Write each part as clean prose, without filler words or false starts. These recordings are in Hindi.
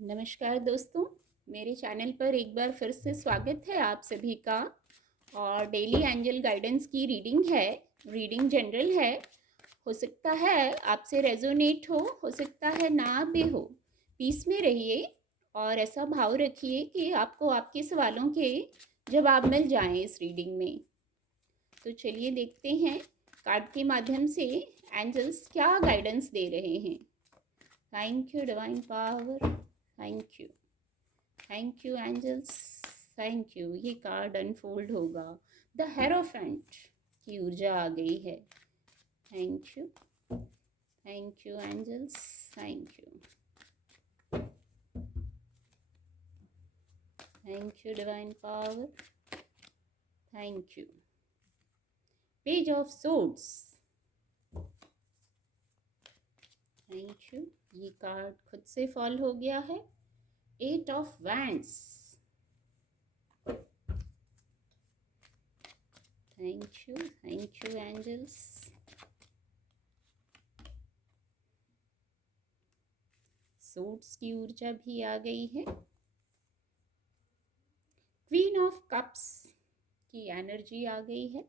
नमस्कार दोस्तों, मेरे चैनल पर एक बार फिर से स्वागत है आप सभी का। और डेली एंजल गाइडेंस की रीडिंग है। रीडिंग जनरल है। हो सकता है आपसे रेजोनेट हो सकता है ना भी हो। पीस में रहिए और ऐसा भाव रखिए कि आपको आपके सवालों के जवाब मिल जाएं इस रीडिंग में। तो चलिए देखते हैं कार्ड के माध्यम से एंजल्स क्या गाइडेंस दे रहे हैं। Thank you divine power, thank you, thank you angels, thank you. ये कार्ड अनफोल्ड होगा। द हेरोफेंट की ऊर्जा आ गई है। Thank you, thank you angels, thank you, thank you divine power, thank you. Page of swords, thank you. ये कार्ड खुद से फॉल हो गया है। Eight of wands, thank you angels. Swords की ऊर्जा भी आ गई है। क्वीन ऑफ कप्स की एनर्जी आ गई है।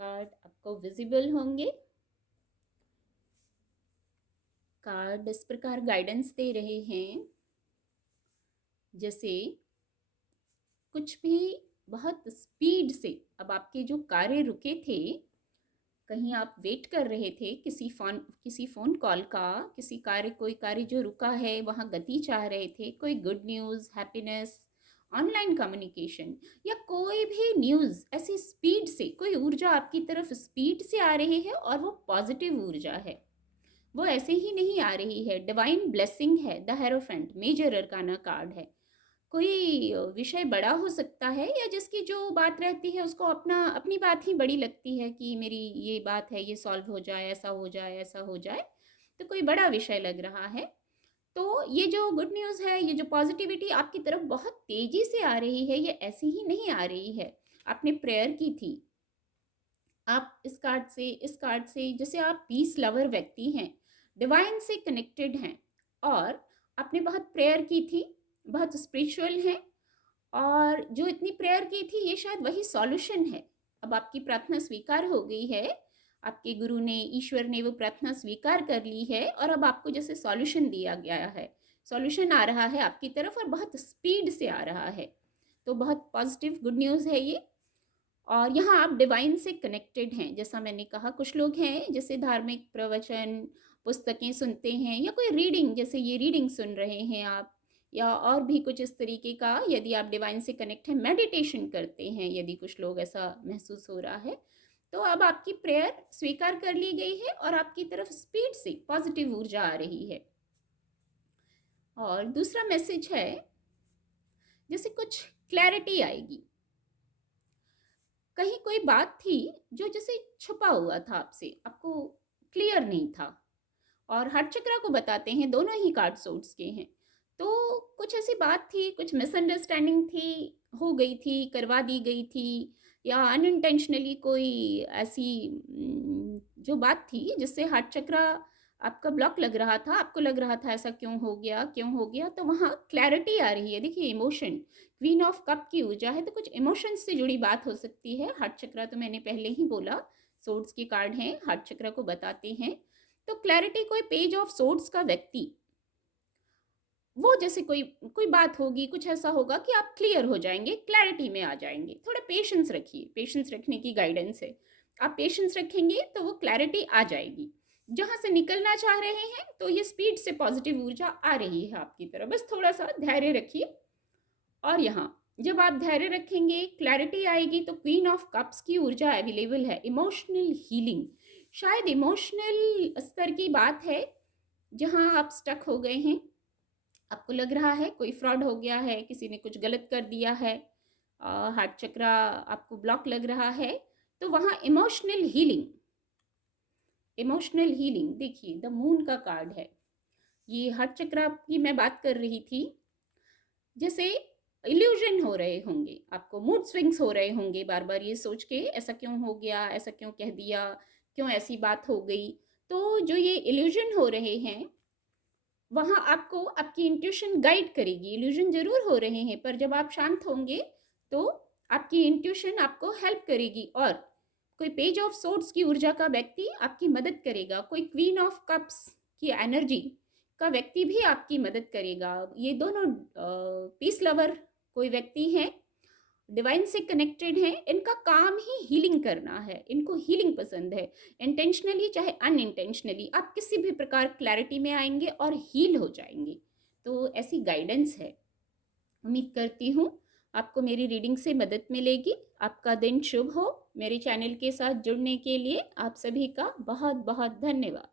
कार्ड आपको विजिबल होंगे। कार्ड इस प्रकार गाइडेंस दे रहे हैं जैसे कुछ भी बहुत स्पीड से, अब आपके जो कार्य रुके थे, कहीं आप वेट कर रहे थे किसी फ़ोन कॉल का, किसी कार्य, कोई कार्य जो रुका है वहाँ गति चाह रहे थे, कोई good news, happiness, online communication या कोई भी न्यूज़, ऐसी स्पीड से कोई ऊर्जा आपकी तरफ स्पीड से आ रही है और वो पॉजिटिव ऊर्जा है। वो ऐसे ही नहीं आ रही है, डिवाइन ब्लेसिंग है। The hierophant major arcana card है। कोई विषय बड़ा हो सकता है या जिसकी जो बात रहती है उसको अपनी बात ही बड़ी लगती है कि मेरी ये बात है, ये सॉल्व हो जाए, ऐसा हो जाए, ऐसा हो जाए। तो कोई बड़ा विषय लग रहा है। तो ये जो गुड न्यूज़ है, ये जो पॉजिटिविटी आपकी तरफ बहुत तेजी से आ रही है, ये ऐसी ही नहीं आ रही है। आपने प्रेयर की थी, आप इस कार्ड से जैसे आप पीस लवर व्यक्ति हैं, डिवाइन से कनेक्टेड हैं और आपने बहुत प्रेयर की थी, बहुत स्पिरिचुअल हैं। और जो इतनी प्रेयर की थी ये शायद वही सॉल्यूशन है। अब आपकी प्रार्थना स्वीकार हो गई है। आपके गुरु ने, ईश्वर ने वो प्रार्थना स्वीकार कर ली है और अब आपको जैसे सॉल्यूशन दिया गया है। सॉल्यूशन आ रहा है आपकी तरफ और बहुत स्पीड से आ रहा है। तो बहुत पॉजिटिव गुड न्यूज़ है ये। और यहाँ आप डिवाइन से कनेक्टेड हैं। जैसा मैंने कहा, कुछ लोग हैं जैसे धार्मिक प्रवचन, पुस्तकें सुनते हैं या कोई रीडिंग, जैसे ये रीडिंग सुन रहे हैं आप, या और भी कुछ इस तरीके का। यदि आप डिवाइन से कनेक्ट हैं, मेडिटेशन करते हैं, यदि कुछ लोग ऐसा महसूस हो रहा है, तो अब आपकी प्रेयर स्वीकार कर ली गई है और आपकी तरफ स्पीड से पॉजिटिव ऊर्जा आ रही है। और दूसरा मैसेज है जैसे कुछ क्लैरिटी आएगी। कहीं कोई बात थी जो जैसे छुपा हुआ था आपसे, आपको क्लियर नहीं था। और हार्ट चक्रा को बताते हैं, दोनों ही कार्ड सोर्ट्स के हैं। तो कुछ ऐसी बात थी, कुछ मिसअंडरस्टैंडिंग थी, हो गई थी, करवा दी गई थी, या अनइंटेंशनली कोई ऐसी जो बात थी जिससे हार्ट चक्रा आपका ब्लॉक लग रहा था, आपको लग रहा था ऐसा क्यों हो गया, क्यों हो गया। तो वहाँ क्लैरिटी आ रही है। देखिए, इमोशन, क्वीन ऑफ कप की ऊर्जा है, तो कुछ इमोशंस से जुड़ी बात हो सकती है। हार्ट चक्रा तो मैंने पहले ही बोला, सोर्ड्स के कार्ड हैं, हार्ट चक्रा को बताते हैं। तो क्लैरिटी, कोई पेज ऑफ सोर्ड्स का व्यक्ति, वो जैसे कोई कोई बात होगी, कुछ ऐसा होगा कि आप क्लियर हो जाएंगे, क्लैरिटी में आ जाएंगे। थोड़ा पेशेंस रखिए, पेशेंस रखने की गाइडेंस है। आप पेशेंस रखेंगे तो वो क्लैरिटी आ जाएगी। जहाँ से निकलना चाह रहे हैं तो ये स्पीड से पॉजिटिव ऊर्जा आ रही है आपकी तरफ, बस थोड़ा सा धैर्य रखिए। और यहाँ जब आप धैर्य रखेंगे, क्लैरिटी आएगी, तो क्वीन ऑफ कप्स की ऊर्जा अवेलेबल है। इमोशनल हीलिंग, शायद इमोशनल स्तर की बात है जहाँ आप स्टक हो गए हैं। आपको लग रहा है कोई फ्रॉड हो गया है, किसी ने कुछ गलत कर दिया है, हार्ट चक्रा आपको ब्लॉक लग रहा है। तो वहाँ इमोशनल हीलिंग, इमोशनल हीलिंग, देखिए द मून का कार्ड है। ये हार्ट चक्रा की मैं बात कर रही थी। जैसे इल्यूजन हो रहे होंगे, आपको मूड स्विंग्स हो रहे होंगे, बार बार ये सोच के ऐसा क्यों हो गया, ऐसा क्यों कह दिया, क्यों ऐसी बात हो गई। तो जो ये इल्यूजन हो रहे हैं, वहाँ आपको आपकी इंट्यूशन गाइड करेगी। इल्यूज़न ज़रूर हो रहे हैं, पर जब आप शांत होंगे, तो आपकी इंट्यूशन आपको हेल्प करेगी। और कोई पेज ऑफ सोर्ड्स की ऊर्जा का व्यक्ति आपकी मदद करेगा, कोई क्वीन ऑफ कप्स की एनर्जी का व्यक्ति भी आपकी मदद करेगा। ये दोनों पीस लवर कोई व्यक्ति हैं, डिवाइन से कनेक्टेड हैं, इनका काम ही हीलिंग करना है, इनको हीलिंग पसंद है। इंटेंशनली चाहे अनइंटेंशनली आप किसी भी प्रकार क्लैरिटी में आएंगे और हील हो जाएंगे। तो ऐसी गाइडेंस है। उम्मीद करती हूँ आपको मेरी रीडिंग से मदद मिलेगी। आपका दिन शुभ हो। मेरे चैनल के साथ जुड़ने के लिए आप सभी का बहुत बहुत धन्यवाद।